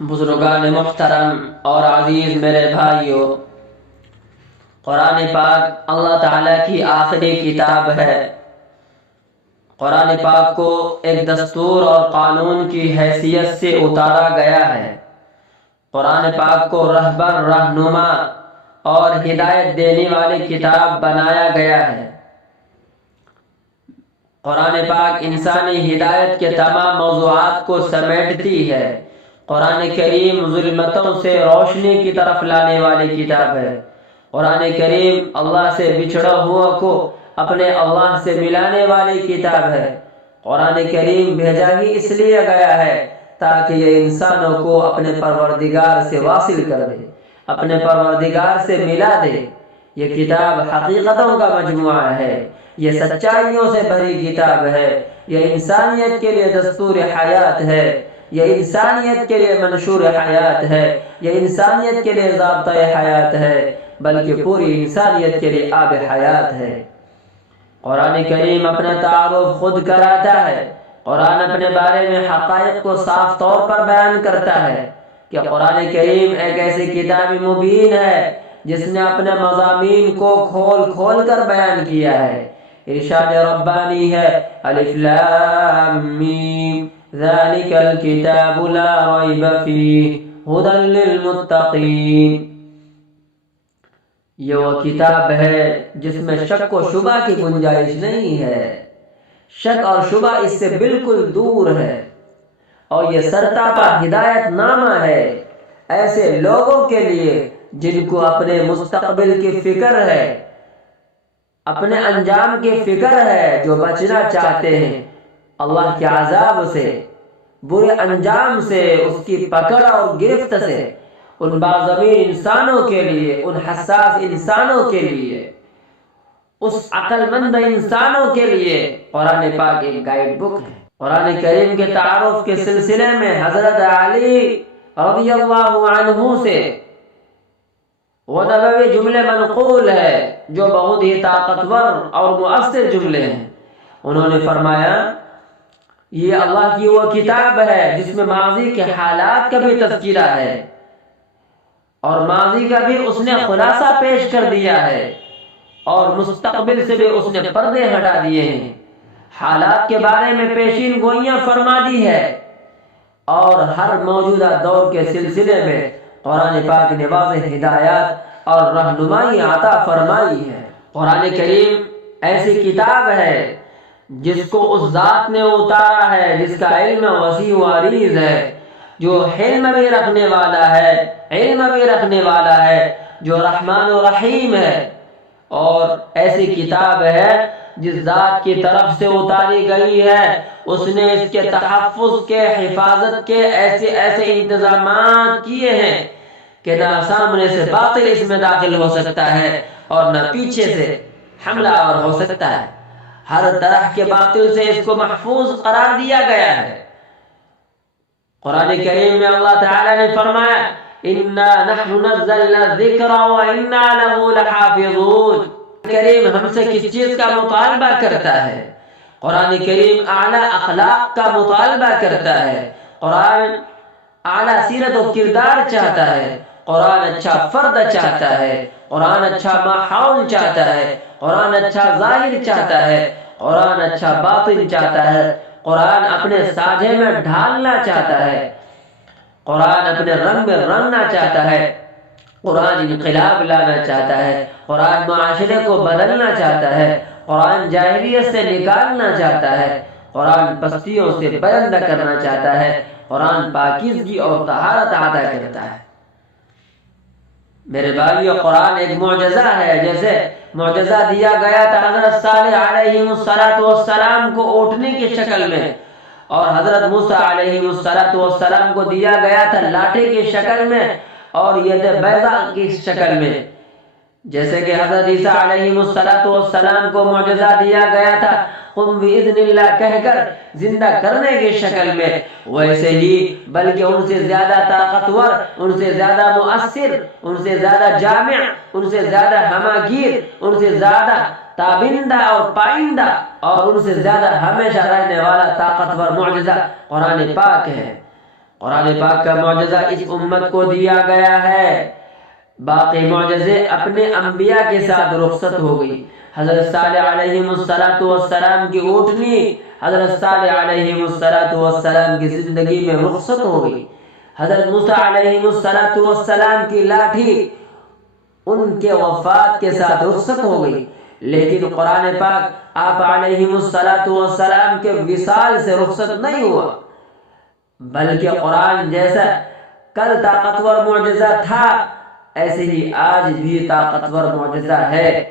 بزرگان محترم اور عزیز میرے بھائیوں، قرآن پاک اللہ تعالیٰ کی آخری کتاب ہے۔ قرآن پاک کو ایک دستور اور قانون کی حیثیت سے اتارا گیا ہے۔ قرآن پاک کو رہبر، رہنما اور ہدایت دینے والی کتاب بنایا گیا ہے۔ قرآن پاک انسانی ہدایت کے تمام موضوعات کو سمیٹتی ہے۔ قرآن کریم ظلمتوں سے روشنی کی طرف لانے والی کتاب ہے۔ قرآن کریم اللہ سے بچھڑا ہوا کو اپنے اللہ سے ملانے والی کتاب ہے۔ قرآن کریم بھیجا ہی اس لیے گیا ہے تاکہ یہ انسانوں کو اپنے پروردگار سے واصل کر دے، اپنے پروردگار سے ملا دے۔ یہ کتاب حقیقتوں کا مجموعہ ہے، یہ سچائیوں سے بھری کتاب ہے، یہ انسانیت کے لیے دستور حیات ہے، یہ انسانیت کے لیے منشور حیات ہے، یہ انسانیت کے لیے ضابطۂ حیات ہے، بلکہ پوری انسانیت کے لیے آب حیات ہے۔ قرآن کریم اپنا تعارف خود کراتا ہے۔ قرآن اپنے بارے میں حقائق کو صاف طور پر بیان کرتا ہے کہ قرآن کریم ایک ایسی کتاب مبین ہے جس نے اپنے مضامین کو کھول کھول کر بیان کیا ہے۔ ارشاد ربانی ہے، الف لام میم ذالک الکتاب لا ریب فیہ ھدی للمتقین۔ یہ وہ کتاب ہے جس میں شک و شبہ کی گنجائش نہیں ہے، شک اور شبہ اس سے بالکل دور ہے، اور یہ سرتاپا ہدایت نامہ ہے ایسے لوگوں کے لیے جن کو اپنے مستقبل کی فکر ہے، اپنے انجام کی فکر ہے، جو بچنا چاہتے ہیں اللہ کے عذاب سے، برے انجام سے، اس کی پکڑ اور گرفت سے۔ ان باضمیر انسانوں کے لیے، ان حساس انسانوں کے لیے، اس عقل مند انسانوں کے لیے قرآن پاک ایک گائیڈ بک ہے۔ قرآن کریم کے تعارف کے سلسلے میں حضرت علی رضی اللہ عنہ سے وہ نبوی جملے منقول ہے جو بہت ہی طاقتور اور مؤثر جملے ہیں۔ انہوں نے فرمایا، یہ اللہ کی وہ کتاب ہے جس میں ماضی کے حالات کا بھی تذکرہ ہے اور ماضی کا بھی اس نے خلاصہ پیش کر دیا ہے، اور مستقبل سے بھی اس نے پردے ہٹا دیے ہیں، حالات کے بارے میں پیشین گوئیاں فرما دی ہے، اور ہر موجودہ دور کے سلسلے میں قرآن پاک نے واضح ہدایات اور رہنمائی عطا فرمائی ہے۔ قرآن کریم ایسی کتاب ہے جس کو اس ذات نے اتارا ہے جس کا علم وسیع و عریض ہے، جو حلم بھی رکھنے والا ہے، علم بھی رکھنے والا ہے، جو رحمان و رحیم ہے، اور ایسی کتاب ہے جس ذات کی طرف سے اتاری گئی ہے اس نے اس کے تحفظ کے، حفاظت کے ایسے انتظامات کیے ہیں کہ نہ سامنے سے باطل اس میں داخل ہو سکتا ہے اور نہ پیچھے سے حملہ آور ہو سکتا ہے۔ ہر طرح کے باطل سے اس کو محفوظ قرار دیا گیا ہے۔ قرآن کریم میں اللہ تعالی نے فرمایا، اِنَّا نَحْنُ نَزَّلْنَا الذِّكْرَ وَإِنَّا لَهُ لَحَافِظُونَ۔ کریم ہم سے کس چیز کا مطالبہ کرتا ہے؟ قرآن کریم اعلیٰ اخلاق کا مطالبہ کرتا ہے، قرآن اعلیٰ سیرت و کردار چاہتا ہے، قرآن اچھا فرد چاہتا ہے، قرآن اچھا ماحول چاہتا ہے، قرآن اچھا ظاہر چاہتا ہے، قرآن اچھا باطن چاہتا ہے، قرآن اپنے ساجھے میں ڈھالنا چاہتا ہے، قرآن اپنے رنگ میں رنگنا چاہتا ہے، قرآن انقلاب لانا چاہتا ہے، قرآن معاشرے کو بدلنا چاہتا ہے، قرآن جاہلیت سے نکالنا چاہتا ہے، قرآن پستیوں سے بلند کرنا چاہتا ہے، قرآن پاکیزگی اور طہارت عطا کرتا ہے۔ میرے بھائیو، قرآن ایک معجزہ ہے، جیسے معجزہ دیا گیا تھا حضرت صالح علیہ السلام کو اونٹنے کی شکل میں، اور حضرت موسیٰ علیہ السلام کو دیا گیا تھا لاٹھی کی شکل میں اور ید بیضاء کی شکل میں۔ جیسے کہ حضرت عیسیٰ علیہ السلام کو معجزہ دیا گیا تھا قم بإذن اللہ کہہ کر زندہ کرنے کی شکل میں، ویسے ہی بلکہ ان سے زیادہ طاقتور، ان سے زیادہ مؤثر، ان سے زیادہ جامع، ان سے زیادہ ہماگیر، ان سے زیادہ تابندہ اور پائندہ، اور ان سے زیادہ ہمیشہ رہنے والا طاقتور معجزہ قرآن پاک ہے۔ قرآن پاک کا معجزہ اس امت کو دیا گیا ہے، باقی معجزے اپنے انبیاء کے ساتھ رخصت ہو گئی۔ حضرت صالح علیہ السلام کی اونٹنی حضرت صالح علیہ السلام کی زندگی میں رخصت ہو گئی۔ حضرت موسیٰ علیہ السلام کی لاٹھی ان کے وفات کے ساتھ رخصت ہو گئی، لیکن قرآن پاک آپ علیہ السلام کے وصال سے رخصت نہیں ہوا، بلکہ قرآن جیسا کل طاقتور معجزہ تھا ایسے ہی آج بھی طاقتور معجزہ ہے۔